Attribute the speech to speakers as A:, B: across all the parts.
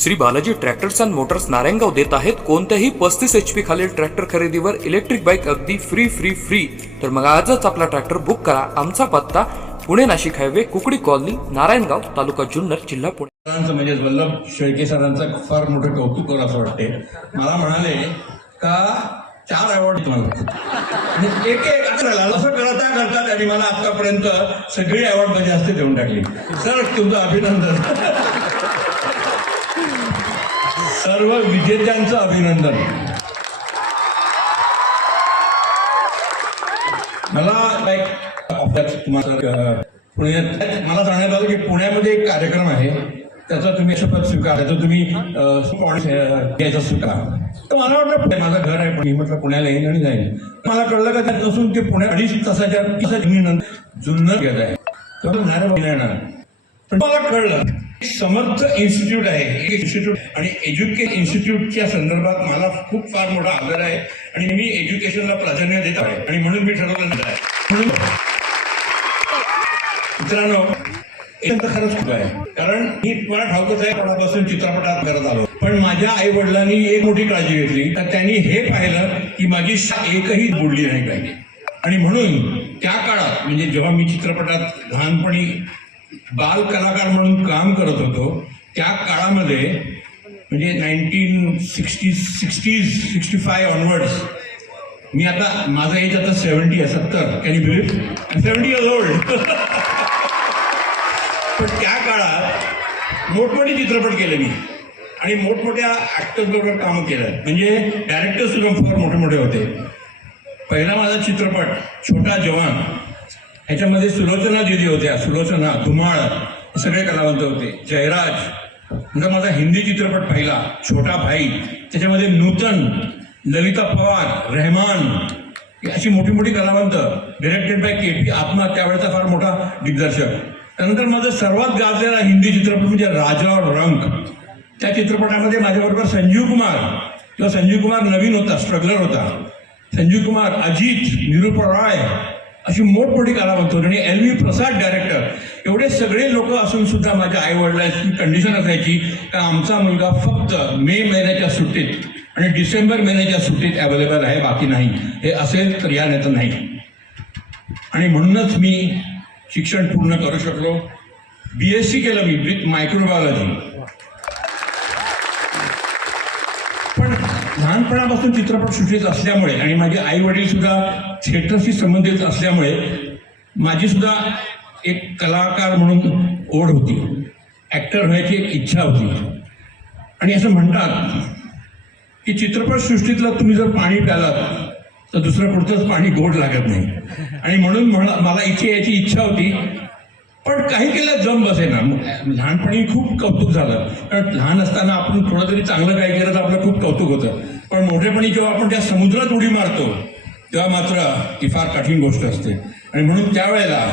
A: Shri Balaji tractors and motors Narayangaon देत आहेत. कोणत्याही पस्तीस एच पी खालील ट्रॅक्टर खरेदीवर इलेक्ट्रिक बाईक अगदी फ्री फ्री फ्री तर मग आजच आपला ट्रॅक्टर बुक करा. आमचा पत्ता पुणे नाशिक हायवे कुकडी कॉलनी नारायणगाव तालुका जुन्नर जिल्हा पुणे.
B: सरांचं म्हणजे वल्लभ शेळके सरांचं फार मोठं कौतुक करू असं वाटते मला म्हणाले का चार अवॉर्ड तुम्हाला? एक एक असं करता करता त्यांनी मला आतापर्यंत सगळी अवॉर्ड माझ्या हस्ते देऊन टाकली. सर तुमचं अभिनंदन. सर्व विजेत्यांचं अभिनंदन. मला एक तुम्हाला पुण्यात मला सांगण्यात आलं की पुण्यामध्ये एक कार्यक्रम आहे. त्याचा तुम्ही शपथ स्वीकार त्याचा तुम्ही घ्यायचा स्वीकार. तर मला वाटलं माझं घर आहे पण. मी म्हटलं पुण्याला येईन आणि जाईन. मला कळलं का त्यात नसून ते पुण्या अडीच तासाच्या तासाच्या जुन्नर घेत आहे. तर नाही येणार. पण मला कळलं. समर्थ इन्स्टिट्यूट आहे. इन्स्टिट्यूट आणि एज्युकेशन इन्स्टिट्यूटच्या संदर्भात मला खूप फार मोठा आदर आहे आणि मी एज्युकेशनला प्राधान्य देत आहे आणि म्हणून मी ठरवलं आहे. म्हणून मित्रांनो खरंच खूप आहे. कारण मी तुम्हाला ठाऊकच आहे कोणापासून चित्रपटात करत आलो. पण माझ्या आई वडिलांनी एक मोठी काळजी घेतली. तर त्यांनी हे पाहिलं की माझी शा एकही बुडली नाही पाहिजे. आणि म्हणून त्या काळात म्हणजे जेव्हा मी चित्रपटात लहानपणी बाल कलाकार म्हणून काम करत होतो. त्या काळामध्ये म्हणजे nineteen sixty sixties sixty five onwards मी आता माझा एज आता सेव्हन्टी आहे सत्तर. Can you believe seventy years old पण त्या काळात मोठमोठे चित्रपट केले मी. आणि मोठमोठ्या ऍक्टर्स बरोबर कामं केलं. म्हणजे डायरेक्टर सुद्धा फार मोठे मोठे होते. पहिला माझा चित्रपट छोटा जवान ह्याच्यामध्ये सुलोचना दिदी होत्या सुलोचना धुमाळ सगळे कलावंत होते. जयराज नंतर माझा हिंदी चित्रपट पहिला छोटा भाई त्याच्यामध्ये नूतन ललिता पवार रहमान अशी मोठी मोठी कलावंत डिरेक्टेड बाय के पी आत्मा त्यावेळेचा फार मोठा दिग्दर्शक. त्यानंतर माझा सर्वात गाजलेला हिंदी चित्रपट म्हणजे राजा और रंग त्या चित्रपटामध्ये माझ्याबरोबर संजीव कुमार किंवा संजीव कुमार नवीन होता स्ट्रगलर होता. संजीव कुमार अजित निरुपा रॉय अशी मोठमोठी कलावंत आणि एल व्ही प्रसाद डायरेक्टर एवढे सगळे लोक असून सुद्धा माझ्या आई वडिलांची कंडिशन असायची का आमचा मुलगा फक्त मे महिन्याच्या सुट्टीत आणि डिसेंबर महिन्याच्या सुट्टीत अवेलेबल आहे बाकी नाही. हे असेल तर या नेतं नाही. आणि म्हणूनच मी शिक्षण पूर्ण करू शकलो. बी एस सी केलं मी विथ मायक्रोबायोलॉजी लहानपणापासून चित्रपट सृष्टीत असल्यामुळे आणि माझे आई वडील सुद्धा थिएटरशी संबंधित असल्यामुळे माझी सुद्धा एक कलाकार म्हणून ओढ होती. ॲक्टर व्हायची एक इच्छा होती. आणि असं म्हणतात की चित्रपट सृष्टीतलं तुम्ही जर पाणी प्यालात तर दुसरं कुठचंच पाणी गोड लागत नाही. आणि म्हणून मला मला इथे यायची इच्छा होती पण काही केलं जम बसेना लहानपणी खूप कौतुक झालं. कारण लहान असताना आपण थोडं तरी चांगलं काही केलं तर आपलं खूप कौतुक होतं. पण मोठेपणी जेव्हा आपण त्या समुद्रात उडी मारतो तेव्हा मात्र ती फार कठीण गोष्ट असते. आणि म्हणून त्यावेळेला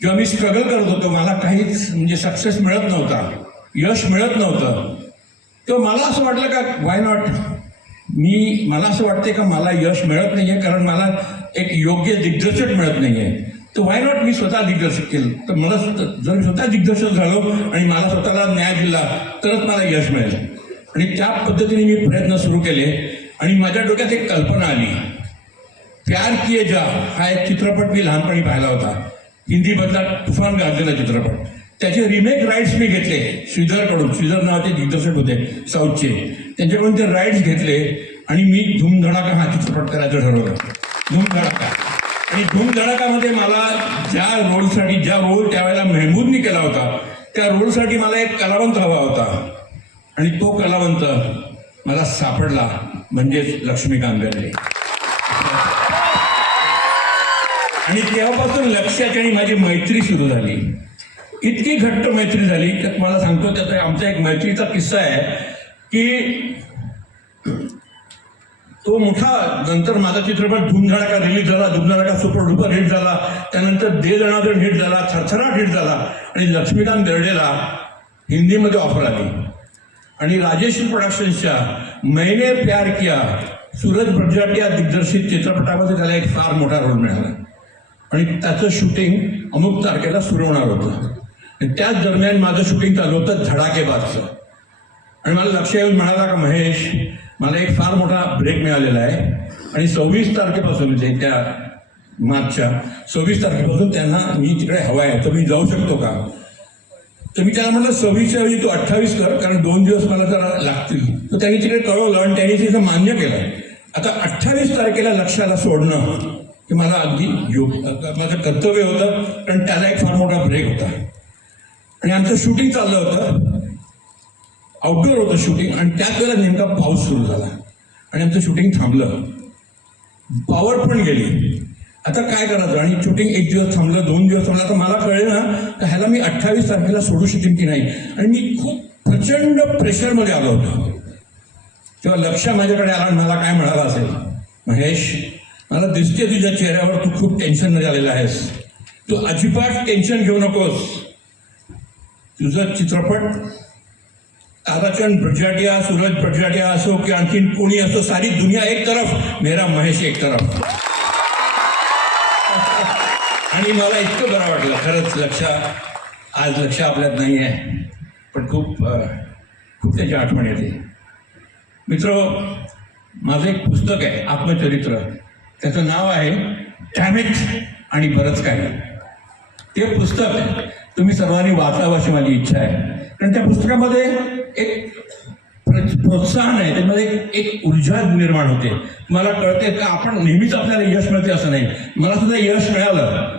B: जेव्हा मी स्ट्रगल करत होतो मला काहीच म्हणजे सक्सेस मिळत नव्हता यश मिळत नव्हतं तेव्हा मला असं वाटलं का वाय नॉट मी मला असं वाटते का मला यश मिळत नाहीये कारण मला एक योग्य दिग्दर्शक मिळत नाहीये. तर वाय नॉट मी स्वतः दिग्दर्शक केलं? तर मला स्वतः- जर मी स्वतः दिग्दर्शक झालो आणि मला स्वतःला न्याय दिला तरच मला यश मिळेल. आणि त्या पद्धतीने मी प्रयत्न सुरू केले आणि माझ्या डोक्यात एक कल्पना आली. प्यार किए जा हा एक चित्रपट मी लहानपणी पाहिला होता. हिंदी मधला तुफान गाजलेला चित्रपट. त्याचे रिमेक राईट्स मी घेतले श्रीधरकडून. श्रीधर नावाचे दिग्दर्शक होते साऊथचे. त्यांच्याकडून ते राईट्स घेतले आणि मी धूमधडाका हा चित्रपट करायचं ठरवलं. धूमधडाका. आणि धूमधडाकामध्ये मला ज्या रोलसाठी ज्या रोल त्यावेळेला मेहमूदनी केला होता त्या रोलसाठी मला एक कलावंत हवा होता. आणि तो कलावंत मला सापडला म्हणजेच लक्ष्मीकांत बेर्डे आणि तेव्हापासून लक्ष्याची आणि माझी मैत्री सुरू झाली. इतकी घट्ट मैत्री झाली तर मला सांगतो त्याचा आमचा एक मैत्रीचा किस्सा आहे की तो मोठा नंतर माझा चित्रपट धूमधडाका रिलीज झाला धूमधडाका सुपर डुपर हिट झाला. त्यानंतर दे दणादण हिट झाला थरथराट हिट झाला. आणि लक्ष्मीकांत बेर्डेला हिंदीमध्ये ऑफर आली. आणि राजेश्री प्रोडक्शन्सच्या मैने प्यार किया सूरज प्रजाटिया दिग्दर्शित चित्रपटामध्ये त्याला एक फार मोठा रोल मिळाला. आणि त्याचं शूटिंग अमुक तारखेला सुरू होणार होतं. आणि त्याच दरम्यान माझं शूटिंग चालू होतं धडाकेबाजचं. आणि मला लक्ष येऊन म्हणाला का महेश मला एक फार मोठा ब्रेक मिळालेला आहे. आणि सव्वीस तारखेपासून म्हणजे त्या मार्चच्या सव्वीस तारखेपासून त्यांना मी तिकडे हवा आहे तर मी जाऊ शकतो का? तर मी त्याला म्हटलं सव्वीसच्या वेळी तू अठ्ठावीस कर कारण दोन दिवस मला जरा लागतील. तर त्यांनी तिकडे कळवलं आणि त्यांनी तिथं मान्य केलं. आता अठ्ठावीस तारखेला लक्षाला सोडणं हे मला अगदी योग माझं कर्तव्य होतं कारण त्याला एक फार मोठा ब्रेक होता. आणि आमचं शूटिंग चाललं होतं. आउटडोर होतं शूटिंग आणि त्याच वेळेला नेमका पाऊस सुरू झाला. आणि आमचं शूटिंग थांबलं. पॉवर पण गेली. आता काय करायचं? आणि शूटिंग एक दिवस थांबलं दोन दिवस थांबलं. आता मला कळलं ना तर ह्याला मी अठ्ठावीस तारखेला सोडू शकेन की नाही? आणि मी खूप प्रचंड प्रेशरमध्ये आलो होतो. तेव्हा लक्ष माझ्याकडे आला आणि मला काय म्हणाला असेल? महेश मला दिसते तुझ्या चेहऱ्यावर तू खूप टेन्शनमध्ये आलेला आहेस. तू अजिबात टेन्शन घेऊ नकोस. तुझा चित्रपट ताराचंद ब्रजाटिया सूरज ब्रजाटिया असो की आणखीन कोणी असो सारी दुनिया एक तरफ मेरा महेश एक तरफ. आणि मला इतकं बरं वाटलं खरंच लक्ष आज लक्ष आपल्यात नाही आहे पण खूप खूप त्याची आठवण येते. मित्र माझं एक पुस्तक आहे आत्मचरित्र. त्याचं नाव आहे टॅमेट आणि बरंच काही. ते पुस्तक तुम्ही सर्वांनी वाचावं अशी माझी इच्छा आहे. कारण त्या पुस्तकामध्ये एक प्रोत्साहन आहे त्यामध्ये एक- ऊर्जा निर्माण होते. मला कळते का आपण नेहमीच आपल्याला यश मिळते असं नाही. मला सुद्धा यश मिळालं.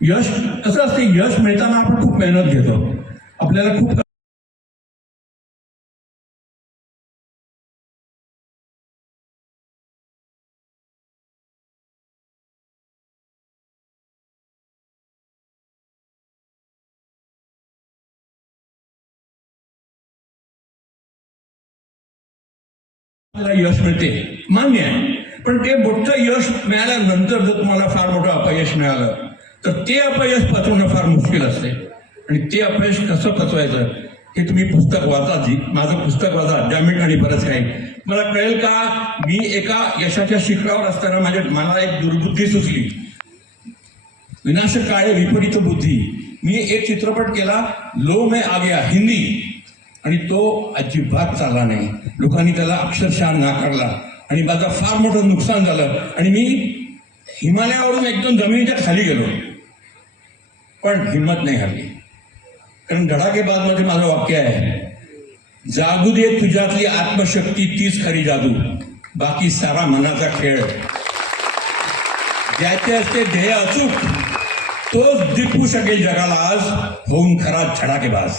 B: यश कसं असते? यश मिळताना आपण खूप मेहनत घेतो. आपल्याला खूप मला यश मिळते. मान्य आहे. पण ते मोठं यश मिळाल्यानंतर जर तुम्हाला फार मोठं अपयश मिळालं तर ते अपयश पचवणं फार मुश्किल असते. आणि ते अपयश कसं पचवायचं हे तुम्ही पुस्तक वाचा माझं पुस्तक वाचा. डॅमिट आणि बरंच काही. मला कळेल का मी एका यशाच्या शिखरावर असताना माझ्या मला एक दुर्बुद्धी सुचली. विनाश काळे विपरीत बुद्धी. मी एक चित्रपट केला लो मे आग्या हिंदी. आणि तो अजिबात चालला नाही. लोकांनी त्याला अक्षरशः नाकारला. आणि माझं फार मोठं नुकसान झालं. आणि मी हिमालयावरून एकदम जमिनीच्या खाली गेलो. पण हिंमत नाही हरली. कारण धडाकेबादमध्ये माझं वाक्य आहे जागू दे तुझ्यातली आत्मशक्ती तीच खरी जादू. बाकी सारा मनाचा खेळ. ज्याचे असते ध्येय अचूक तोच दिपू शकेल जगाला आज होऊन खरा धडाकेबाज.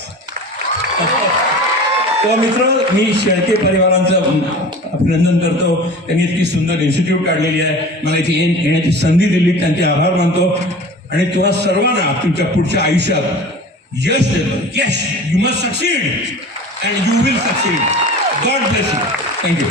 B: तर मित्र मी शेळके परिवारांचं अभिनंदन करतो. त्यांनी इतकी सुंदर इन्स्टिट्यूट काढलेली आहे. मला इथे येण- येण्याची संधी दिली. त्यांचे आभार मानतो. आणि तुम्हा सर्वांना तुमच्या पुढच्या आयुष्यात यश देतो. यश you must succeed and you will succeed God bless you thank you